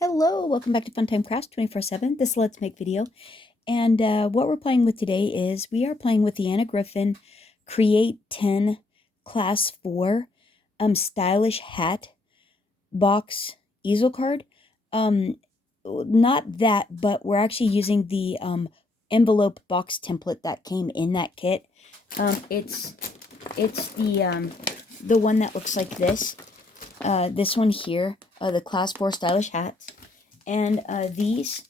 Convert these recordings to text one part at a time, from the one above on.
Hello, welcome back to Funtime Crafts 24/7. This Let's Make video. And what we're playing with today is we are playing with the Anna Griffin Create 10 Class 4 Stylish Hat Box Easel card. Um, Not that, but we're actually using the envelope box template that came in that kit. It's the one that looks like this. This one here, the Class 4 Stylish Hats. And these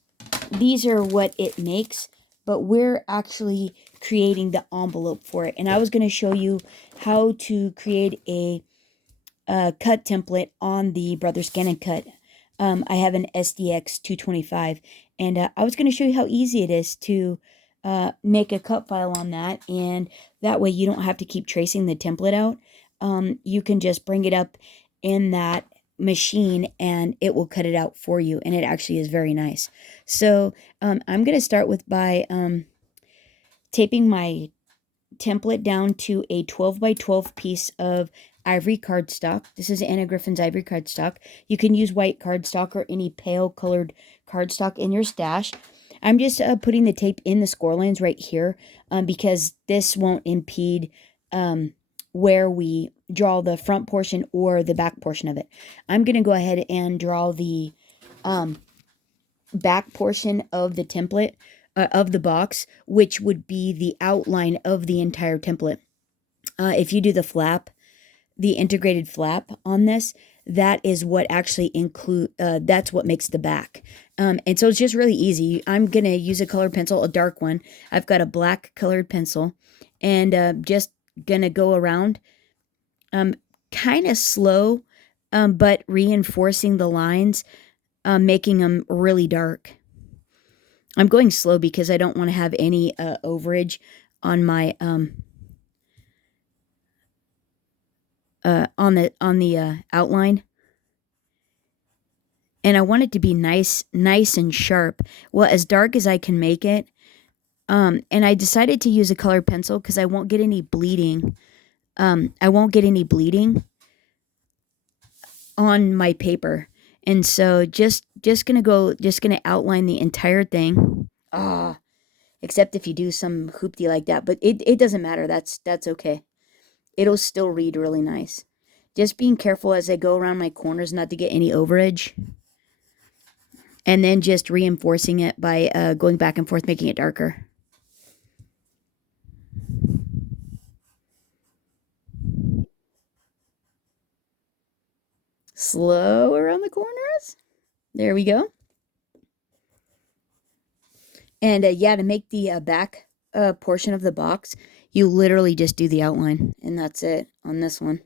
are what it makes, but we're actually creating the envelope for it. And I was going to show you how to create a cut template on the Brother Scan and Cut. I have an SDX 225, and I was going to show you how easy it is to make a cut file on that, and that way you don't have to keep tracing the template out. You can just bring it up in that machine and it will cut it out for you, and it actually is very nice. So I'm going to start with by taping my template down to a 12 by 12 piece of ivory cardstock. This is Anna Griffin's ivory cardstock. You can use white cardstock or any pale colored cardstock in your stash. I'm just putting the tape in the score lines right here because this won't impede where we draw the front portion or the back portion of it. I'm going to go ahead and draw the back portion of the template of the box, which would be the outline of the entire template. If you do the flap, the integrated flap on this, that is what actually that's what makes the back. And so it's just really easy. I'm going to use a colored pencil, a dark one. I've got a black colored pencil, and just going to go around kind of slow, but reinforcing the lines, making them really dark. I'm going slow because I don't want to have any overage on my on the outline, and I want it to be nice and sharp. Well, as dark as I can make it. And I decided to use a colored pencil because I won't get any bleeding. I won't get any bleeding on my paper, and so just gonna outline the entire thing. Except if you do some hoopty like that, but it doesn't matter. That's okay. It'll still read really nice. Just being careful as I go around my corners not to get any overage. And then just reinforcing it by going back and forth, making it darker. Slow around the corners. There we go. And yeah, to make the back portion of the box, you literally just do the outline. And that's it on this one.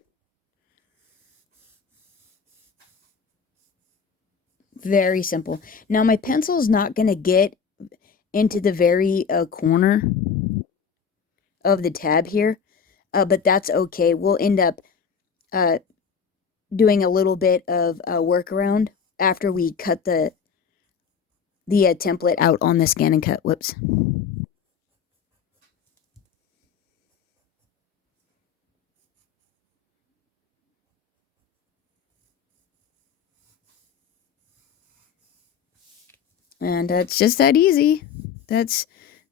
Very simple. Now my pencil's not going to get into the very corner of the tab here, but that's okay. We'll end up doing a little bit of workaround after we cut the template out on the Scan and Cut. Whoops. And it's just that easy. That's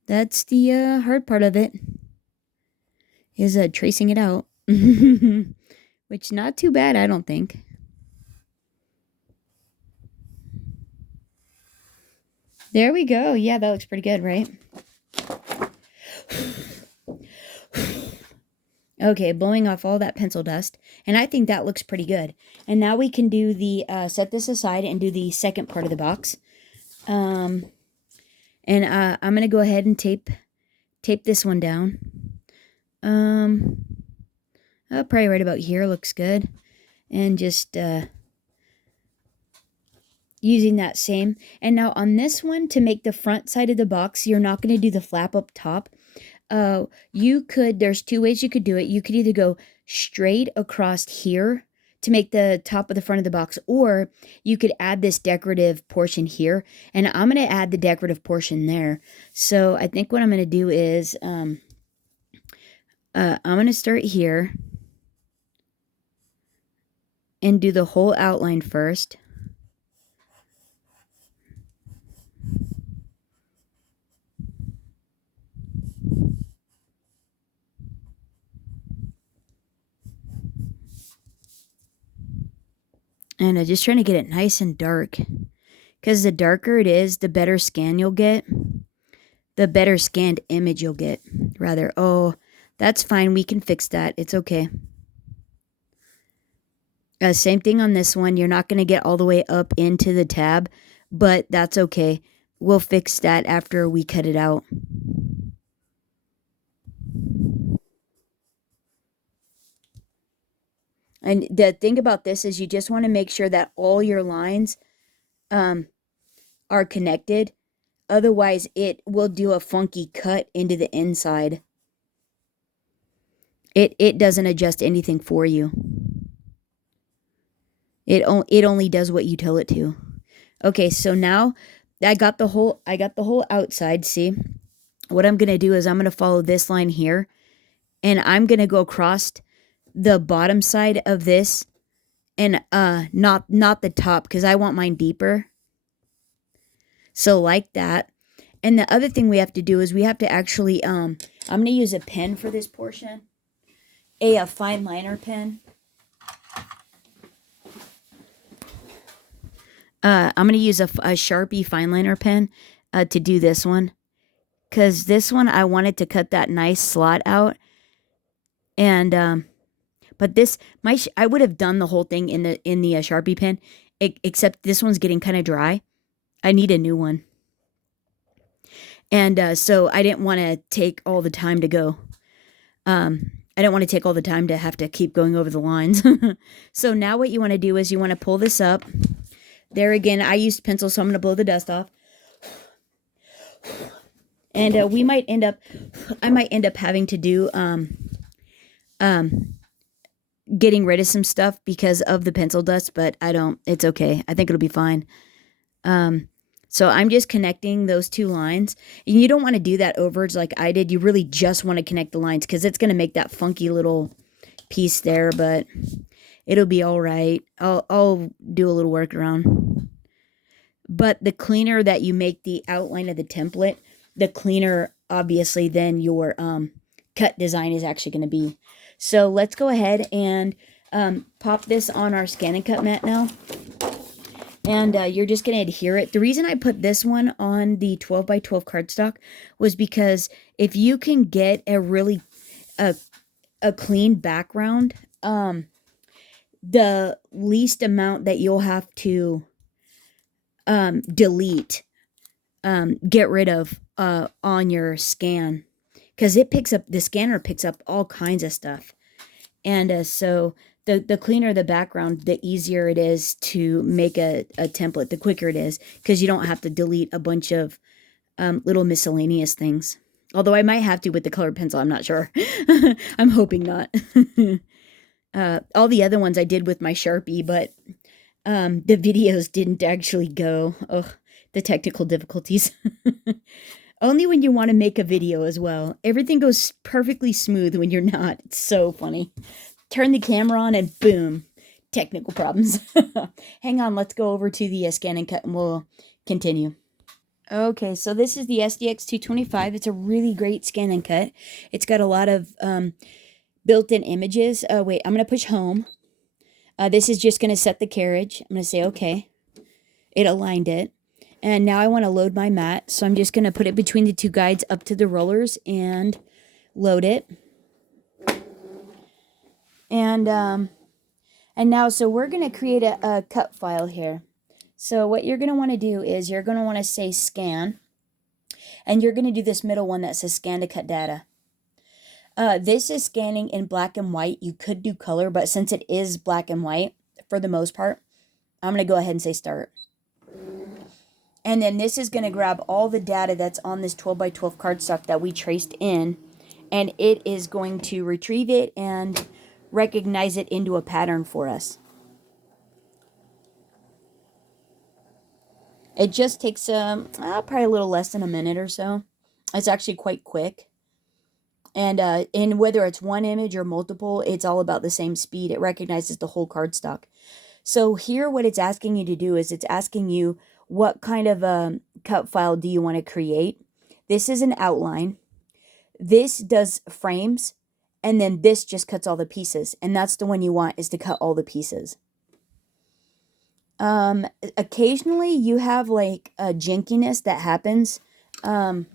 the hard part of it, is tracing it out. Which not too bad, I don't think. There we go. Yeah, that looks pretty good, right? Okay, blowing off all that pencil dust. And I think that looks pretty good. And now we can do the, set this aside and do the second part of the box. And I'm going to go ahead and tape this one down. Probably right about here looks good. And just using that same. And now on this one, to make the front side of the box, you're not going to do the flap up top. There's two ways you could do it. You could either go straight across here to make the top of the front of the box, or you could add this decorative portion here, and I'm going to add the decorative portion there. So I think what I'm going to do is I'm going to start here and do the whole outline first. And just trying to get it nice and dark. Because the darker it is, the better scan you'll get. The better scanned image you'll get, rather. Oh, that's fine. We can fix that. It's okay. Same thing on this one. You're not going to get all the way up into the tab, but that's okay. We'll fix that after we cut it out. And the thing about this is you just want to make sure that all your lines are connected. Otherwise, it will do a funky cut into the inside. It doesn't adjust anything for you. It only does what you tell it to. Okay, so now I got the whole outside, see? What I'm going to do is I'm going to follow this line here, and I'm going to go across the bottom side of this, and not the top, cuz I want mine deeper. So like that. And the other thing we have to do is we have to actually I'm going to use a pen for this portion. A fine liner pen. I'm going to use a Sharpie fine liner pen to do this one. Because this one, I wanted to cut that nice slot out. And, but this, I would have done the whole thing in the Sharpie pen. Except this one's getting kind of dry. I need a new one. And so I didn't want to take all the time to go. I don't want to take all the time to have to keep going over the lines. So now what you want to do is you want to pull this up. There again, I used pencil, so I'm going to blow the dust off. And I might end up having to do getting rid of some stuff because of the pencil dust, but it's okay. I think it'll be fine. So I'm just connecting those two lines. And you don't want to do that overage like I did. You really just want to connect the lines because it's going to make that funky little piece there, but it'll be all right. I'll do a little workaround. But the cleaner that you make the outline of the template, the cleaner, obviously, then your cut design is actually going to be. So let's go ahead and pop this on our scan and cut mat now. And you're just going to adhere it. The reason I put this one on the 12 by 12 cardstock was because if you can get a really a clean background, the least amount that you'll have to delete, get rid of on your scan, because the scanner picks up all kinds of stuff. And so the cleaner the background, the easier it is to make a template, the quicker it is, because you don't have to delete a bunch of little miscellaneous things. Although I might have to with the colored pencil, I'm not sure. I'm hoping not. All the other ones I did with my Sharpie, but the videos didn't actually go. Ugh, the technical difficulties. Only when you want to make a video as well. Everything goes perfectly smooth when you're not. It's so funny. Turn the camera on and boom, technical problems. Hang on, let's go over to the scan and cut and we'll continue. Okay, so this is the SDX 225. It's a really great scan and cut. It's got a lot of built-in images. Wait, I'm going to push home. This is just going to set the carriage. I'm going to say okay. It aligned it. And now I want to load my mat. So I'm just going to put it between the two guides up to the rollers and load it. And now, so we're going to create a cut file here. So what you're going to want to do is you're going to want to say scan. And you're going to do this middle one that says scan to cut data. This is scanning in black and white. You could do color, but since it is black and white for the most part, I'm going to go ahead and say start. And then this is going to grab all the data that's on this 12 by 12 cardstock that we traced in, and it is going to retrieve it and recognize it into a pattern for us. It just takes probably a little less than a minute or so. It's actually quite quick. And whether it's one image or multiple, it's all about the same speed. It recognizes the whole cardstock. So here what it's asking you to do is it's asking you what kind of a cut file do you want to create. This is an outline. This does frames. And then this just cuts all the pieces. And that's the one you want, is to cut all the pieces. Occasionally you have like a jankiness that happens, um,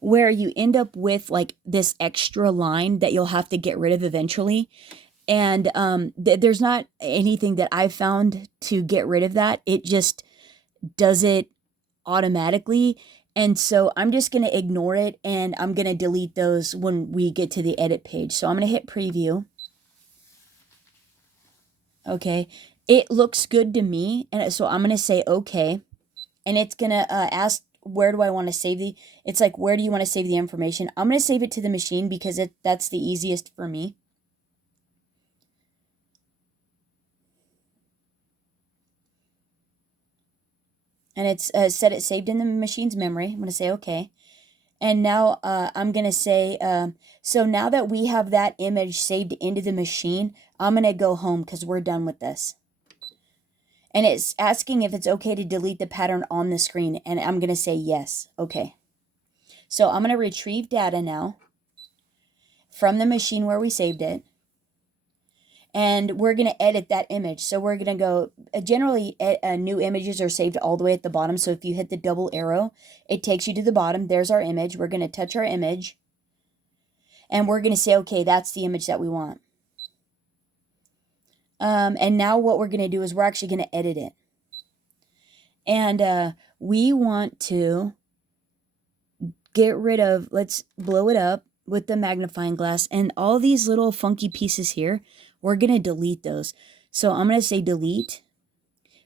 where you end up with like this extra line that you'll have to get rid of eventually. And there's not anything that I've found to get rid of that. It just does it automatically. And so I'm just going to ignore it, and I'm going to delete those when we get to the edit page. So I'm going to hit preview. Okay. It looks good to me. And so I'm going to say okay. And it's going to ask, where do I want to save it's like, where do you want to save the information? I'm going to save it to the machine because that's the easiest for me. And it's said it saved in the machine's memory. I'm going to say okay. And now I'm going to say, so now that we have that image saved into the machine, I'm going to go home because we're done with this. And it's asking if it's okay to delete the pattern on the screen. And I'm going to say yes. Okay. So I'm going to retrieve data now from the machine where we saved it. And we're going to edit that image. So we're going to go, generally new images are saved all the way at the bottom. So if you hit the double arrow, it takes you to the bottom. There's our image. We're going to touch our image. And we're going to say, okay, that's the image that we want. And now what we're going to do is we're actually going to edit it. And we want to get rid of, let's blow it up with the magnifying glass. And all these little funky pieces here, we're going to delete those. So I'm going to say delete.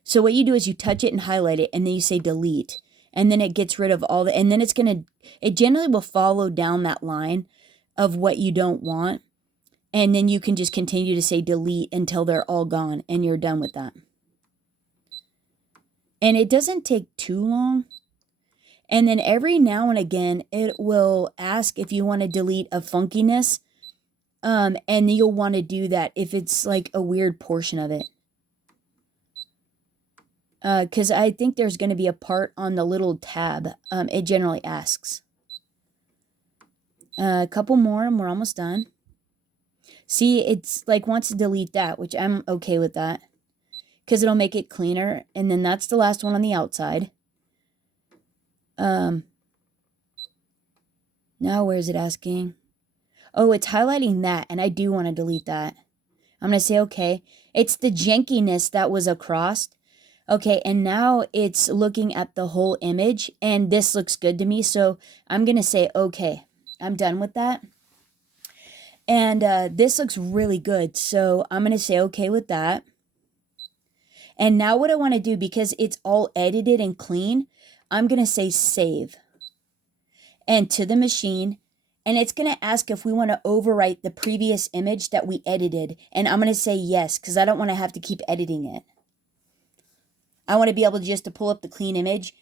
So what you do is you touch it and highlight it, and then you say delete. And then it gets rid of all the, and then it generally will follow down that line of what you don't want. And then you can just continue to say delete until they're all gone and you're done with that. And it doesn't take too long. And then every now and again, it will ask if you want to delete a funkiness. And you'll want to do that if it's like a weird portion of it. Because I think there's going to be a part on the little tab. It generally asks. A couple more and we're almost done. See, it's like wants to delete that, which I'm okay with that. Because it'll make it cleaner. And then that's the last one on the outside. Now where is it asking? Oh, it's highlighting that, and I do want to delete that. I'm going to say okay. It's the jankiness that was across. Okay, and now it's looking at the whole image, and this looks good to me, so I'm going to say okay. I'm done with that. And this looks really good, so I'm going to say okay with that. And now what I want to do, because it's all edited and clean, I'm going to say save. And to the machine. And it's going to ask if we want to overwrite the previous image that we edited. And I'm going to say yes, because I don't want to have to keep editing it. I want to be able to pull up the clean image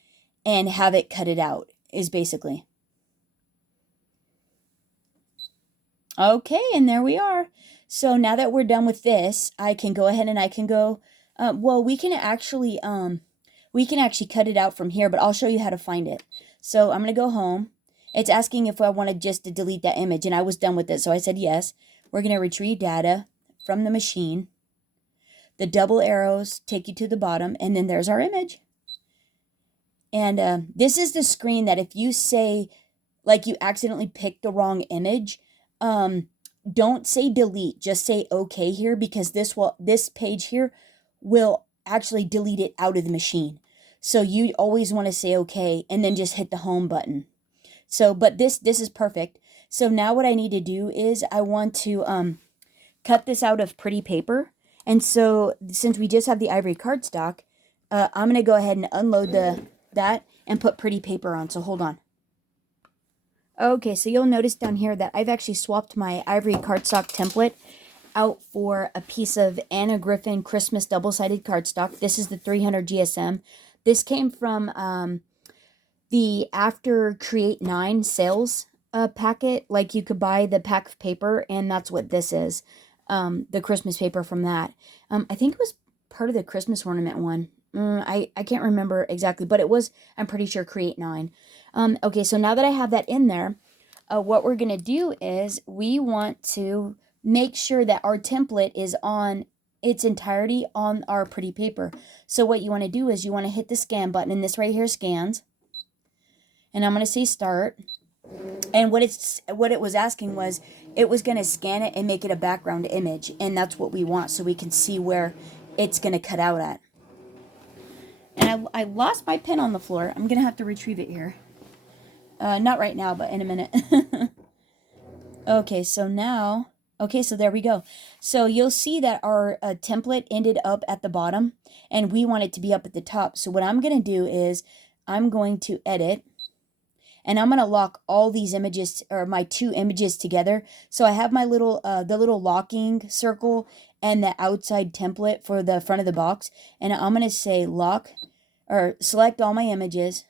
and have it cut it out, is basically. Okay, and there we are. So now that we're done with this, I can go ahead and I can go, well, we can actually cut it out from here, but I'll show you how to find it. So I'm going to go home. It's asking if I wanted just to delete that image, and I was done with it, so I said yes. We're going to retrieve data from the machine. The double arrows take you to the bottom, and then there's our image. And this is the screen that if you say, like you accidentally picked the wrong image, don't say delete, just say okay here, because this page here will actually delete it out of the machine. So you always want to say okay, and then just hit the home button. So, but this is perfect. So now what I need to do is I want to cut this out of pretty paper. And so since we just have the ivory cardstock, I'm going to go ahead and unload that and put pretty paper on. So hold on. Okay, so you'll notice down here that I've actually swapped my ivory cardstock template out for a piece of Anna Griffin Christmas double-sided cardstock. This is the 300 GSM. This came from the After Create 9 sales packet. Like you could buy the pack of paper, and that's what this is. The Christmas paper from that. I think it was part of the Christmas ornament one. I can't remember exactly, but it was, I'm pretty sure, Create 9. Okay, so now that I have that in there, what we're going to do is we want to make sure that our template is on its entirety on our pretty paper. So what you want to do is you want to hit the scan button, and this right here scans. And I'm going to say start. And what it was asking was, it was going to scan it and make it a background image, and that's what we want, so we can see where it's going to cut out at. And I lost my pen on the floor. I'm going to have to retrieve it here. Not right now, but in a minute. Okay, so now, so there we go. So you'll see that our template ended up at the bottom, and we want it to be up at the top. So what I'm going to do is I'm going to edit, and I'm going to lock all these images, or my 2 images together. So I have my little, the little locking circle and the outside template for the front of the box. And I'm going to say lock, or select all my images.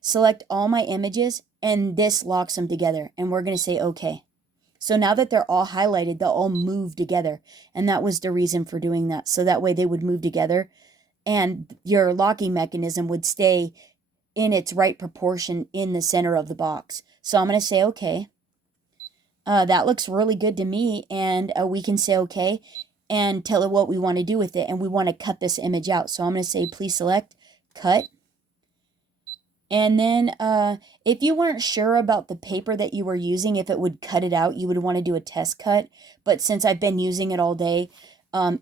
Select all my images, and this locks them together. And we're going to say okay. So now that they're all highlighted, they'll all move together. And that was the reason for doing that. So that way they would move together, and your locking mechanism would stay in its right proportion in the center of the box. So I'm going to say okay. That looks really good to me, and we can say okay and tell it what we want to do with it, and we want to cut this image out. So I'm going to say please select cut. And then if you weren't sure about the paper that you were using, if it would cut it out, you would want to do a test cut. But since I've been using it all day,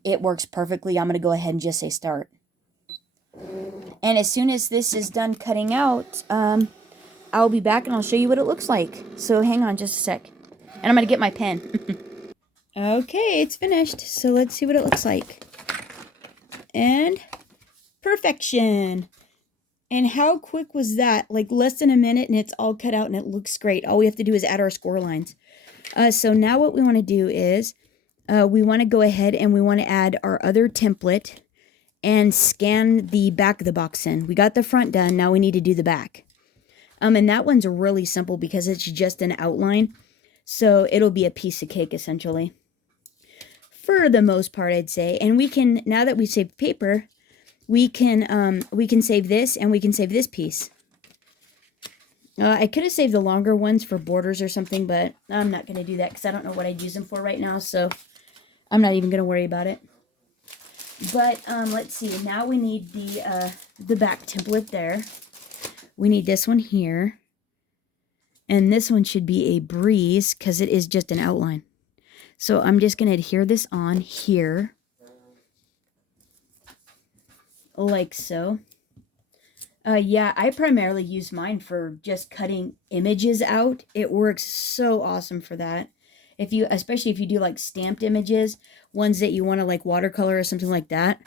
it works perfectly. I'm going to go ahead and just say start. And as soon as this is done cutting out, I'll be back and I'll show you what it looks like. So hang on just a sec. And I'm going to get my pen. Okay, it's finished. So let's see what it looks like. And perfection. And how quick was that? Like less than a minute, and it's all cut out and it looks great. All we have to do is add our score lines. So now what we want to do is we want to go ahead and we want to add our other template and scan the back of the box in. We got the front done. Now we need to do the back. And that one's really simple because it's just an outline. So it'll be a piece of cake essentially. For the most part, I'd say. And we can, now that we've saved paper, we can save this, and we can save this piece. I could have saved the longer ones for borders or something, but I'm not going to do that because I don't know what I'd use them for right now. So I'm not even going to worry about it. But let's see. Now we need the back template there. We need this one here. And this one should be a breeze because it is just an outline. So I'm just going to adhere this on here. Like so. Yeah, I primarily use mine for just cutting images out. It works so awesome for that. Especially if you do like stamped images, ones that you want to like watercolor or something like that.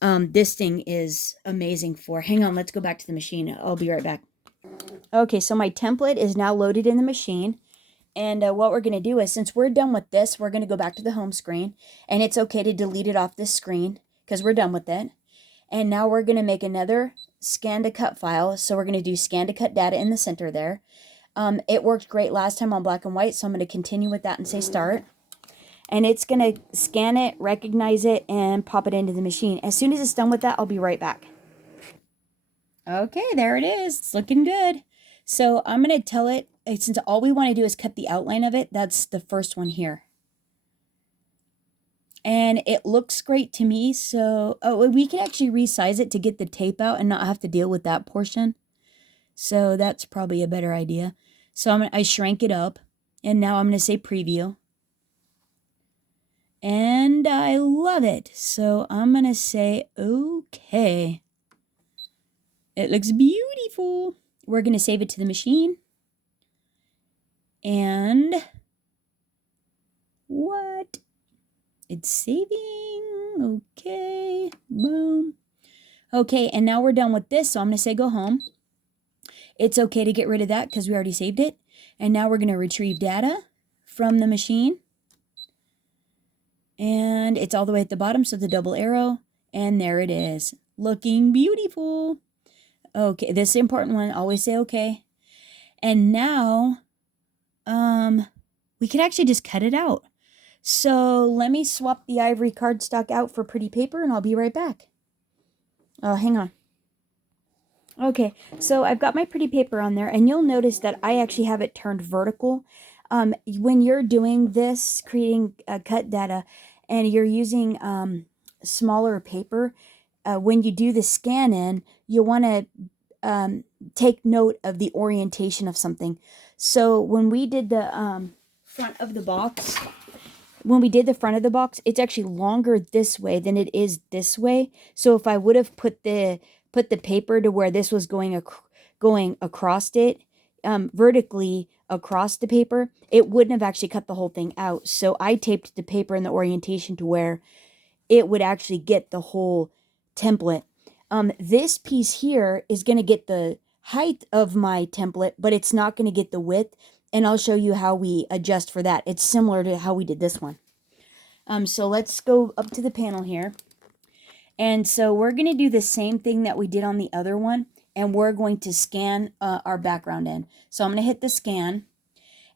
This thing is amazing for. Hang on, let's go back to the machine. I'll be right back. Okay, so my template is now loaded in the machine. And what we're going to do is, since we're done with this, we're going to go back to the home screen. And it's okay to delete it off this screen because we're done with it. And now we're going to make another scan to cut file. So we're going to do scan to cut data in the center there. It worked great last time on black and white, so I'm going to continue with that and say start. And it's going to scan it, recognize it, and pop it into the machine. As soon as it's done with that, I'll be right back. Okay, there it is. It's looking good. So I'm going to tell it, since all we want to do is cut the outline of it, that's the first one here. And it looks great to me, so we can actually resize it to get the tape out and not have to deal with that portion. So that's probably a better idea. So I shrank it up, and now I'm going to say preview. And I love it. So I'm going to say okay. It looks beautiful. We're going to save it to the machine. And what? It's saving. Okay. Boom. Okay, and now we're done with this, so I'm going to say go home. It's okay to get rid of that because we already saved it. And now we're going to retrieve data from the machine. And it's all the way at the bottom, so the double arrow. And there it is. Looking beautiful. Okay, this is the important one. Always say okay. And now, we can actually just cut it out. So let me swap the ivory cardstock out for pretty paper, and I'll be right back. Hang on. Okay, so I've got my pretty paper on there, and you'll notice that I actually have it turned vertical. When you're doing this, creating cut data, and you're using smaller paper, when you do the scan in, you want to take note of the orientation of something. So when we did the front of the box, it's actually longer this way than it is this way. So if I would have put the paper to where this was going across it, vertically across the paper, it wouldn't have actually cut the whole thing out. So I taped the paper in the orientation to where it would actually get the whole template. This piece here is going to get the height of my template, but it's not going to get the width. And I'll show you how we adjust for that. It's similar to how we did this one. So let's go up to the panel here. And so we're going to do the same thing that we did on the other one. And we're going to scan our background in. So I'm going to hit the scan.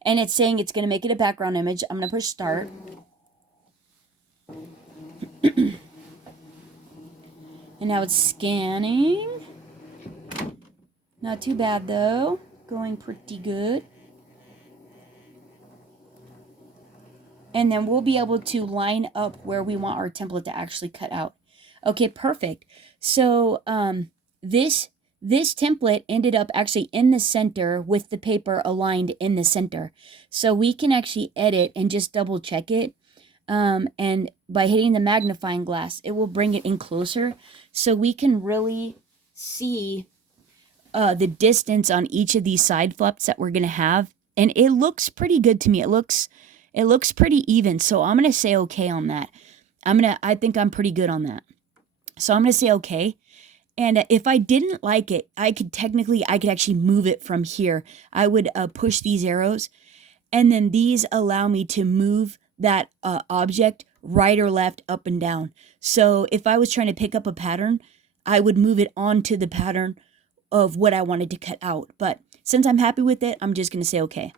And it's saying it's going to make it a background image. I'm going to push start. And now it's scanning. Not too bad though. Going pretty good. And then we'll be able to line up where we want our template to actually cut out. Okay, perfect. So this template ended up actually in the center with the paper aligned in the center. So we can actually edit and just double check it. And by hitting the magnifying glass, it will bring it in closer. So we can really see the distance on each of these side flaps that we're going to have. And it looks pretty good to me. It looks pretty even. So I'm going to say okay on that. I think I'm pretty good on that. So I'm going to say okay. And if I didn't like it, I could actually move it from here. I would push these arrows, and then these allow me to move that object right or left, up and down. So if I was trying to pick up a pattern, I would move it onto the pattern of what I wanted to cut out. But since I'm happy with it, I'm just going to say okay.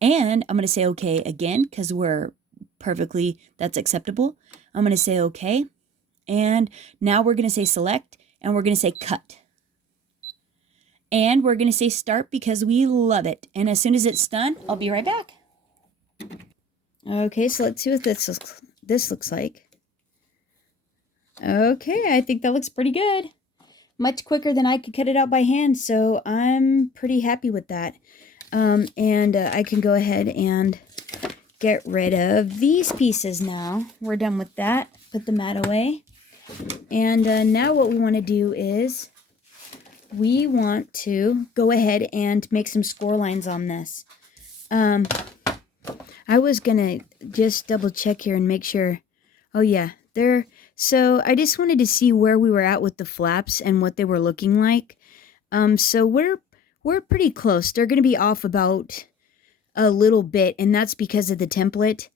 And I'm going to say okay again because that's acceptable. I'm going to say okay. And now we're going to say select, and we're going to say cut. And we're going to say start because we love it. And as soon as it's done, I'll be right back. Okay, so let's see what this looks like. Okay, I think that looks pretty good. Much quicker than I could cut it out by hand, so I'm pretty happy with that. And I can go ahead and get rid of these pieces now. We're done with that. Put the mat away. And now what we want to do is we want to go ahead and make some score lines on this. I was going to just double check here and make sure. Oh, yeah. So I just wanted to see where we were at with the flaps and what they were looking like. So we're pretty close. They're going to be off about a little bit, and that's because of the template.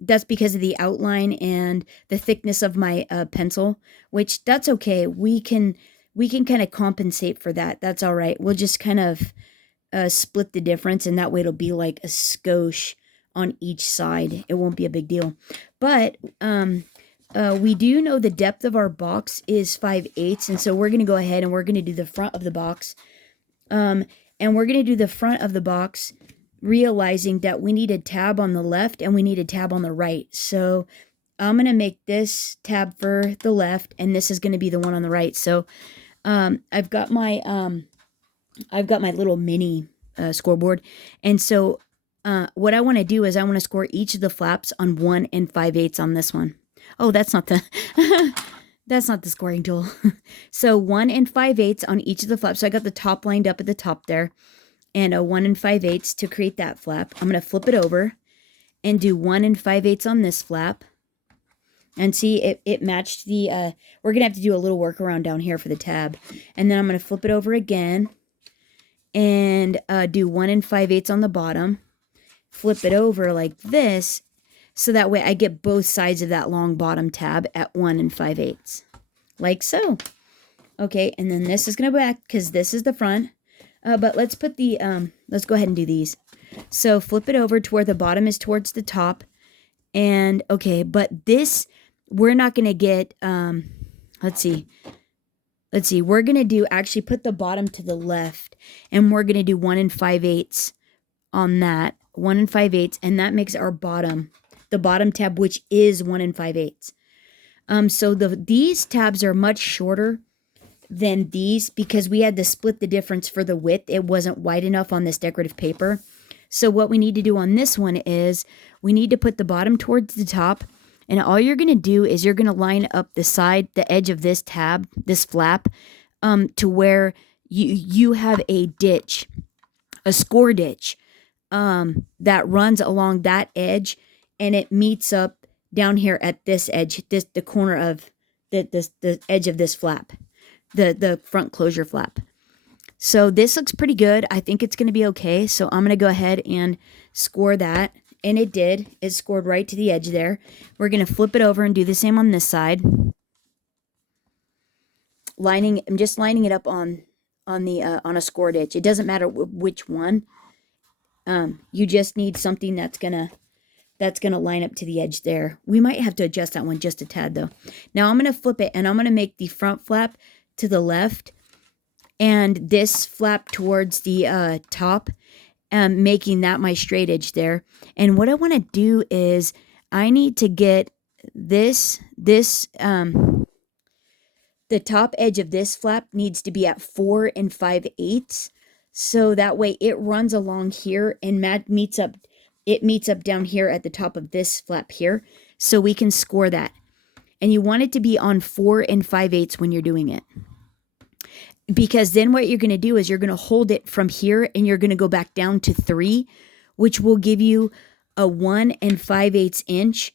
That's because of the outline and the thickness of my pencil, which that's okay. We can kind of compensate for that. That's all right. We'll just kind of split the difference, and that way it'll be like a skosh on each side. It won't be a big deal. But we do know the depth of our box is 5/8, and so we're going to go ahead and we're going to do the front of the box. And we're going to do the front of the box, realizing that we need a tab on the left and we need a tab on the right. So I'm going to make this tab for the left, and this is going to be the one on the right. So I've got my little mini scoreboard, and so what I want to do is I want to score each of the flaps on 1 5/8 on this one. Oh, that's not the that's not the scoring tool. So 1 5/8 on each of the flaps. So I got the top lined up at the top there, and a 1 5/8 to create that flap. I'm going to flip it over and do 1 5/8 on this flap. And see, it matched the, we're going to have to do a little workaround down here for the tab. And then I'm going to flip it over again and do 1 5/8 on the bottom. Flip it over like this, so that way I get both sides of that long bottom tab at 1 5/8. Like so. Okay, and then this is going to go back because this is the front. But let's put the, let's go ahead and do these. So flip it over to where the bottom is towards the top. And, okay, but this, we're not going to get, let's see, we're going to do, actually put the bottom to the left. And we're going to do 1 5/8 on that. 1 5/8, and that makes our bottom the bottom tab, which is 1 5/8. So these tabs are much shorter than these because we had to split the difference for the width. It wasn't wide enough on this decorative paper. So what we need to do on this one is we need to put the bottom towards the top, and all you're going to do is you're going to line up the side, the edge of this tab, this flap, to where you have a ditch, a score ditch, that runs along that edge, and it meets up down here at this edge, the corner of the edge of this flap, the front closure flap. So this looks pretty good. I think it's going to be okay. So I'm going to go ahead and score that. And it did. It scored right to the edge there. We're going to flip it over and do the same on this side. I'm just lining it up on a score ditch. It doesn't matter which one. You just need something that's gonna line up to the edge there. We might have to adjust that one just a tad though. Now I'm gonna flip it and I'm gonna make the front flap to the left and this flap towards the top, making that my straight edge there. And what I want to do is I need to get the top edge of this flap needs to be at 4 5/8, so that way it runs along here and meets up down here at the top of this flap here, so we can score that. And you want it to be on 4 5/8 when you're doing it, because then what you're going to do is you're going to hold it from here and you're going to go back down to 3, which will give you a 1 5/8 inch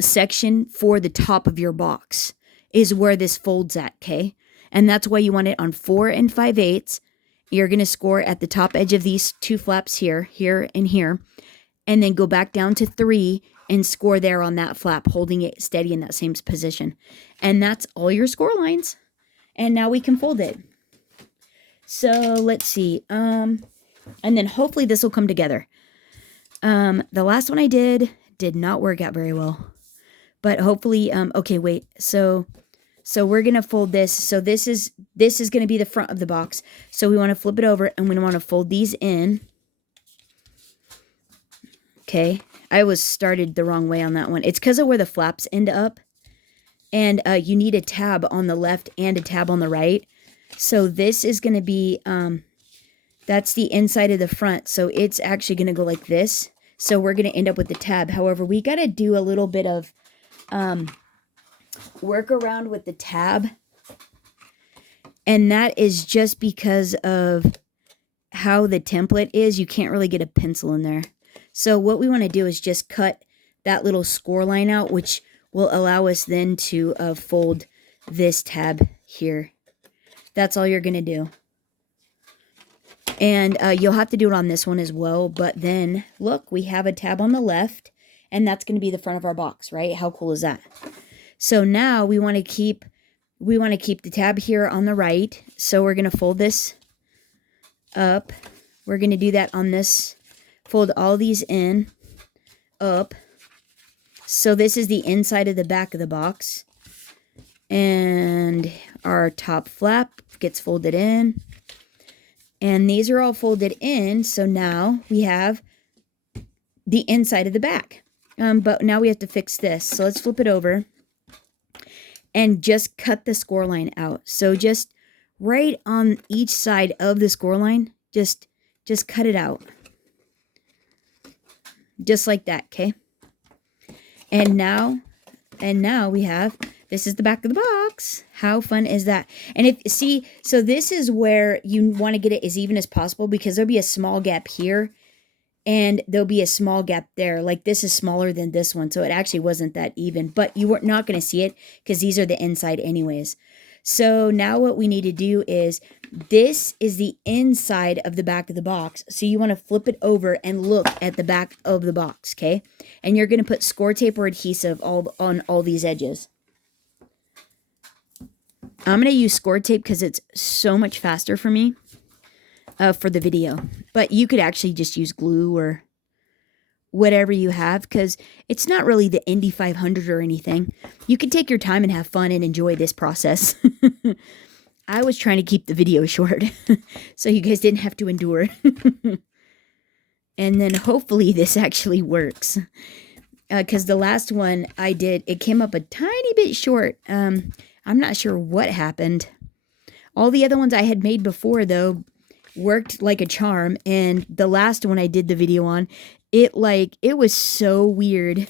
section for the top of your box is where this folds at, okay? And that's why you want it on 4 5/8. You're going to score at the top edge of these two flaps here, and here, and then go back down to 3 and score there on that flap, holding it steady in that same position. And that's all your score lines. And now we can fold it. So let's see. And then hopefully this will come together. The last one I did not work out very well. But hopefully, okay, wait. So we're going to fold this. So this is going to be the front of the box. So we want to flip it over and we want to fold these in. Okay. I was started the wrong way on that one. It's because of where the flaps end up. And you need a tab on the left and a tab on the right. So this is going to be, that's the inside of the front. So it's actually going to go like this. So we're going to end up with the tab. However, we got to do a little bit of work around with the tab. And that is just because of how the template is. You can't really get a pencil in there. So what we want to do is just cut that little score line out, which will allow us then to fold this tab here. That's all you're going to do. And you'll have to do it on this one as well. But then, look, we have a tab on the left, and that's going to be the front of our box, right? How cool is that? So now we want to keep the tab here on the right. So we're going to fold this up. We're going to do that on this. Fold all these in, up. So this is the inside of the back of the box. And our top flap gets folded in. And these are all folded in. So now we have the inside of the back. But now we have to fix this. So let's flip it over. And just cut the score line out. So just right on each side of the score line, just cut it out. Just like that, okay? And now we have, this is the back of the box. How fun is that? And so this is where you want to get it as even as possible, because there'll be a small gap here and there'll be a small gap there. Like this is smaller than this one, so it actually wasn't that even, but you were not going to see it because these are the inside anyways. So now what we need to do is, this is the inside of the back of the box. So you want to flip it over and look at the back of the box, okay? And you're going to put score tape or adhesive on all these edges. I'm going to use score tape because it's so much faster for me for the video. But you could actually just use glue or whatever you have, because it's not really the Indy 500 or anything. You can take your time and have fun and enjoy this process. I was trying to keep the video short so you guys didn't have to endure. And then hopefully this actually works. because the last one I did, it came up a tiny bit short. I'm not sure what happened. All the other ones I had made before, though, worked like a charm. And the last one I did the video on, it was so weird.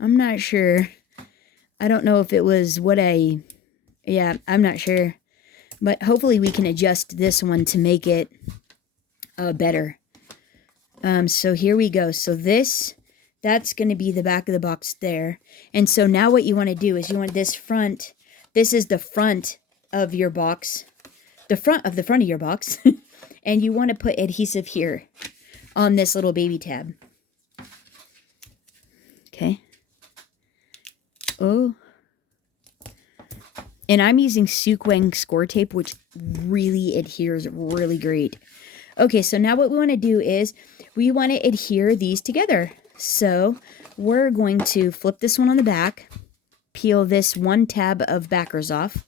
I'm not sure. I don't know if it was yeah, I'm not sure. But hopefully we can adjust this one to make it better. So here we go. So that's going to be the back of the box there. And so now what you want to do is you want this is the front of your box, the front of your box. And you want to put adhesive here on this little baby tab. Okay. Oh. And I'm using Sukwang score tape, which really adheres really great. Okay, so now what we want to do is we want to adhere these together. So we're going to flip this one on the back, peel this one tab of backers off,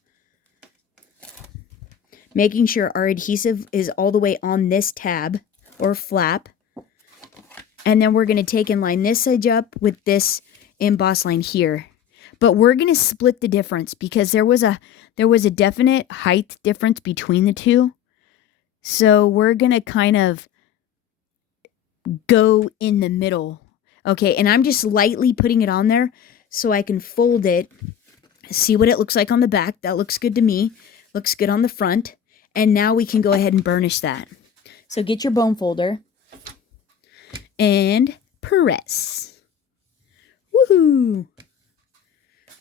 making sure our adhesive is all the way on this tab or flap. And then we're going to take and line this edge up with this emboss line here. But we're going to split the difference because there was a definite height difference between the two. So we're going to kind of go in the middle. Okay, and I'm just lightly putting it on there so I can fold it, see what it looks like on the back. That looks good to me. Looks good on the front. And now we can go ahead and burnish that. So get your bone folder and press. Woohoo!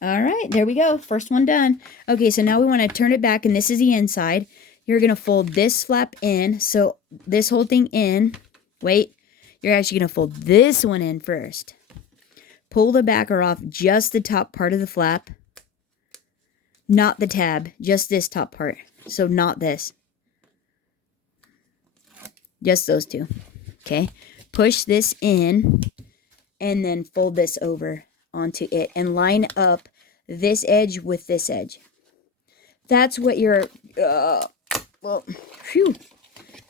All right, there we go. First one done. Okay, so now we want to turn it back, and this is the inside. You're going to fold this flap in, so this whole thing in. Wait, you're actually going to fold this one in first. Pull the backer off just the top part of the flap. Not the tab, just this top part. So not this. Just those two. Okay, push this in, and then fold this over onto it and line up this edge with this edge. That's what you're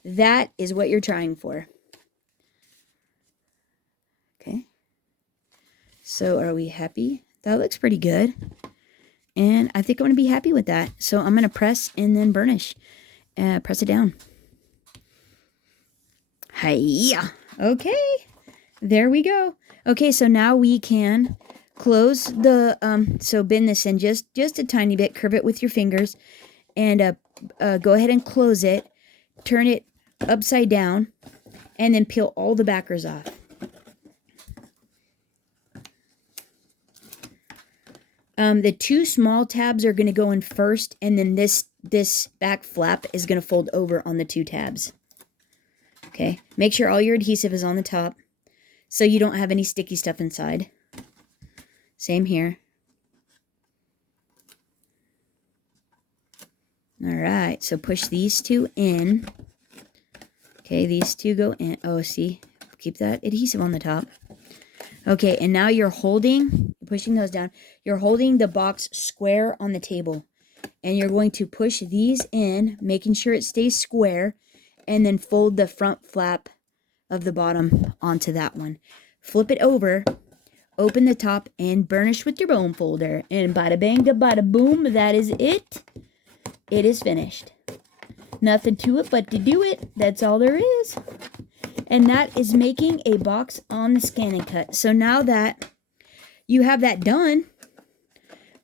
that is what you're trying for. Okay, so are we happy? That looks pretty good, and I think I'm gonna be happy with that. So I'm gonna press and then burnish. Press it down. Hiya. Okay, there we go. Okay, so now we can close the, so bend this in just a tiny bit, curve it with your fingers, and go ahead and close it, turn it upside down, and then peel all the backers off. The two small tabs are going to go in first, and then this back flap is going to fold over on the two tabs. Okay, make sure all your adhesive is on the top so you don't have any sticky stuff inside. Same here. All right, so push these two in. Okay, these two go in. Oh, see? Keep that adhesive on the top. Okay, and now you're pushing those down. You're holding the box square on the table. And you're going to push these in, making sure it stays square, and then fold the front flap of the bottom onto that one. Flip it over. Open the top and burnish with your bone folder. And bada bang, bada boom, that is it. It is finished. Nothing to it but to do it. That's all there is. And that is making a box on the Scan and Cut. So now that you have that done,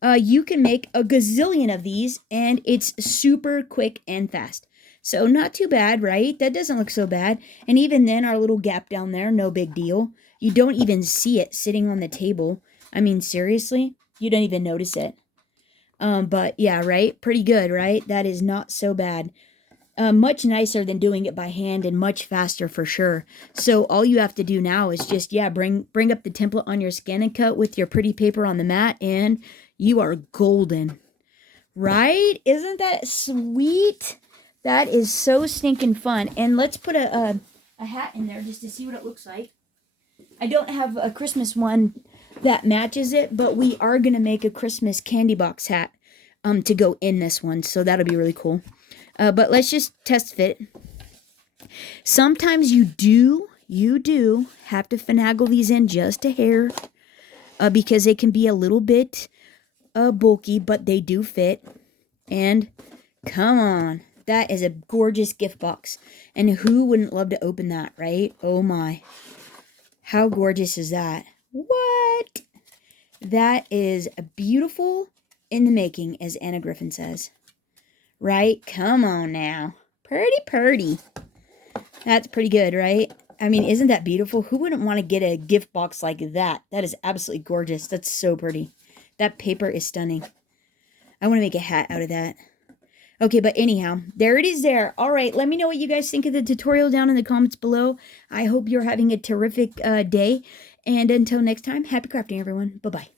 you can make a gazillion of these, and it's super quick and fast. So not too bad, right? That doesn't look so bad. And even then, our little gap down there, no big deal. You don't even see it sitting on the table. I mean, seriously, you don't even notice it. But yeah, right? Pretty good, right? That is not so bad. Much nicer than doing it by hand and much faster for sure. So all you have to do now is just, bring up the template on your Scan and Cut with your pretty paper on the mat, and you are golden. Right? Isn't that sweet? That is so stinking fun. And let's put a hat in there just to see what it looks like. I don't have a Christmas one that matches it, but we are going to make a Christmas candy box hat to go in this one. So that'll be really cool. But let's just test fit. Sometimes you do have to finagle these in just a hair. because they can be a little bit bulky, but they do fit. And come on, that is a gorgeous gift box. And who wouldn't love to open that, right? Oh my. How gorgeous is that? What? That is beautiful in the making, as Anna Griffin says. Right? Come on now. Pretty. That's pretty good, right? I mean, isn't that beautiful? Who wouldn't want to get a gift box like that? That is absolutely gorgeous. That's so pretty. That paper is stunning. I want to make a hat out of that. Okay, but anyhow, there it is there. All right, let me know what you guys think of the tutorial down in the comments below. I hope you're having a terrific day. And until next time, happy crafting, everyone. Bye-bye.